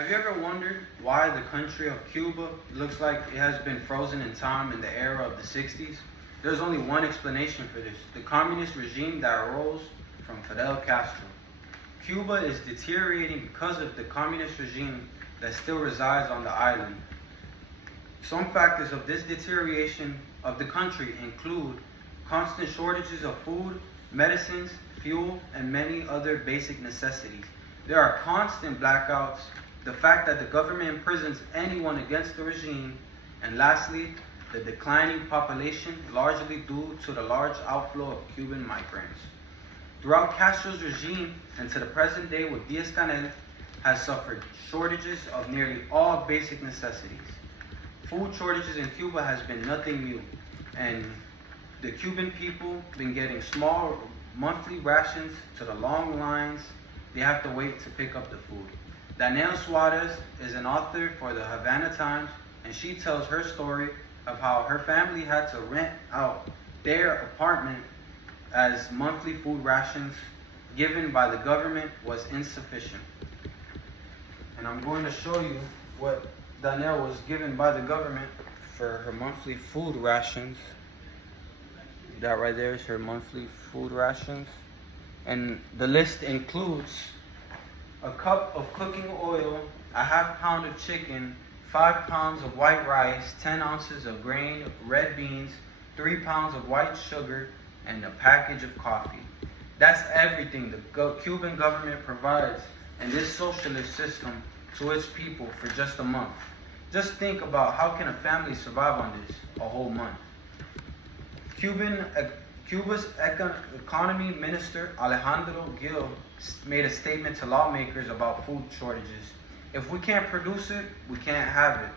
Have you ever wondered why the country of Cuba looks like it has been frozen in time in the era of the 60s? There's only one explanation for this: the communist regime that arose from Fidel Castro. Cuba is deteriorating because of the communist regime that still resides on the island. Some factors of this deterioration of the country include constant shortages of food, medicines, fuel, and many other basic necessities. There are constant blackouts, the fact that the government imprisons anyone against the regime, and lastly, the declining population, largely due to the large outflow of Cuban migrants. Throughout Castro's regime and to the present day with Diaz-Canel, has suffered shortages of nearly all basic necessities. Food shortages in Cuba has been nothing new, and the Cuban people been getting small monthly rations to the long lines they have to wait to pick up the food. Danielle Suarez is an author for the Havana Times, and she tells her story of how her family had to rent out their apartment as monthly food rations given by the government was insufficient. And I'm going to show you what Danielle was given by the government for her monthly food rations. That right there is her monthly food rations. And the list includes a cup of cooking oil, a half pound of chicken, 5 pounds of white rice, 10 ounces of grain, red beans, 3 pounds of white sugar, and a package of coffee. That's everything the Cuban government provides in this socialist system to its people for just a month. Just think about how can a family survive on this a whole month. Cuba's economy minister Alejandro Gil made a statement to lawmakers about food shortages. If we can't produce it, we can't have it.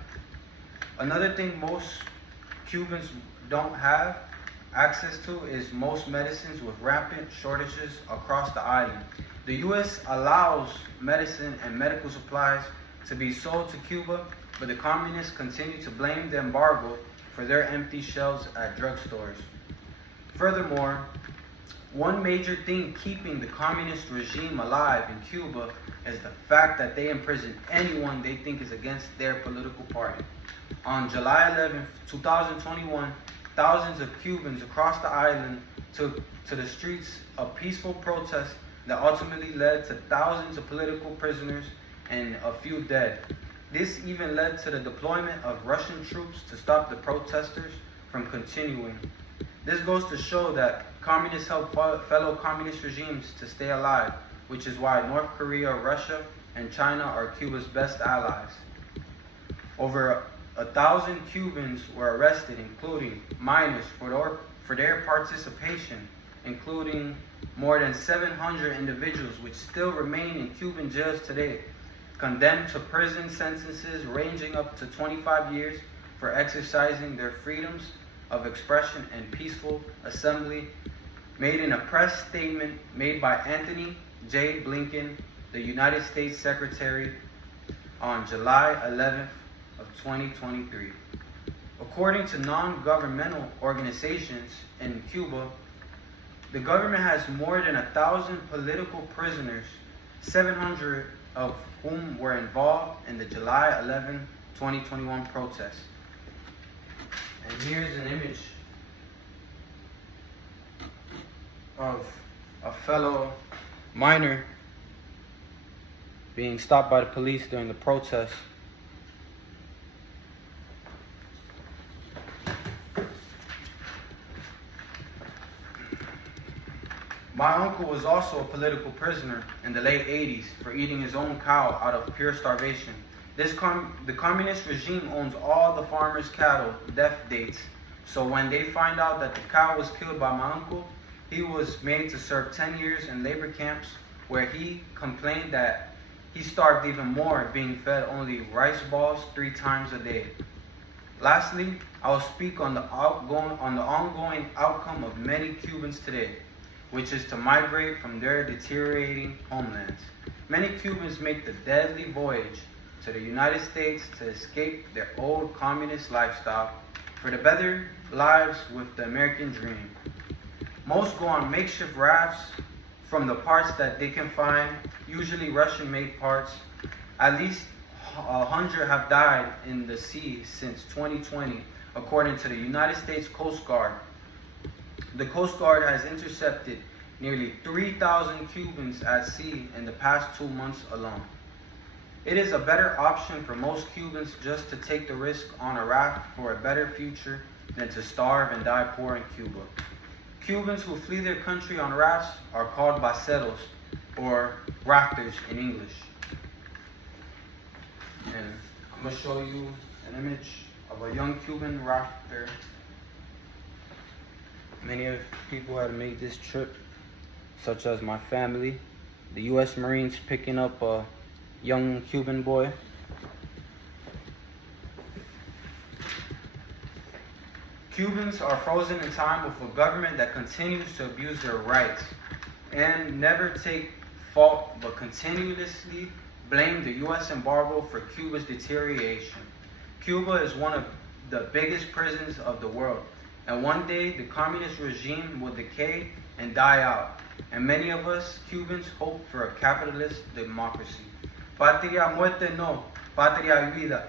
Another thing most Cubans don't have access to is most medicines, with rampant shortages across the island. The U.S. allows medicine and medical supplies to be sold to Cuba, but the communists continue to blame the embargo for their empty shelves at drugstores. Furthermore, one major thing keeping the communist regime alive in Cuba is the fact that they imprison anyone they think is against their political party. On July 11, 2021, thousands of Cubans across the island took to the streets of peaceful protests that ultimately led to thousands of political prisoners and a few dead. This even led to the deployment of Russian troops to stop the protesters from continuing. This goes to show that communists help fellow communist regimes to stay alive, which is why North Korea, Russia, and China are Cuba's best allies. Over 1,000 Cubans were arrested, including minors, for their participation, including more than 700 individuals which still remain in Cuban jails today, condemned to prison sentences ranging up to 25 years for exercising their freedoms of expression and peaceful assembly, made in a press statement made by Anthony J. Blinken, the United States Secretary, on July 11th of 2023. According to non-governmental organizations in Cuba, the government has more than 1,000 political prisoners, 700 of whom were involved in the July 11, 2021 protests. And here's an image of a fellow miner being stopped by the police during the protest. My uncle was also a political prisoner in the late 80s for eating his own cow out of pure starvation. The communist regime owns all the farmers' cattle death dates, so when they find out that the cow was killed by my uncle, he was made to serve 10 years in labor camps, where he complained that he starved even more, being fed only rice balls 3 times a day. Lastly, I will speak on the ongoing outcome of many Cubans today, which is to migrate from their deteriorating homelands. Many Cubans make the deadly voyage to the United States to escape their old communist lifestyle for the better lives with the American dream. Most go on makeshift rafts from the parts that they can find, usually Russian-made parts, at least 100 have died in the sea since 2020, according to the United States Coast Guard. The Coast Guard has intercepted nearly 3,000 Cubans at sea in the past 2 months alone. It is a better option for most Cubans just to take the risk on a raft for a better future than to starve and die poor in Cuba. Cubans who flee their country on rafts are called baceros, or rafters in English. And I'm going to show you an image of a young Cuban rafter. Many of people had to make this trip, such as my family. The U.S. Marines picking up a young Cuban boy. Cubans are frozen in time with a government that continues to abuse their rights and never take fault but continuously blame the U.S. embargo for Cuba's deterioration. Cuba is one of the biggest prisons of the world, and one day the communist regime will decay and die out, and many of us Cubans hope for a capitalist democracy. Patria muerte no, patria y vida.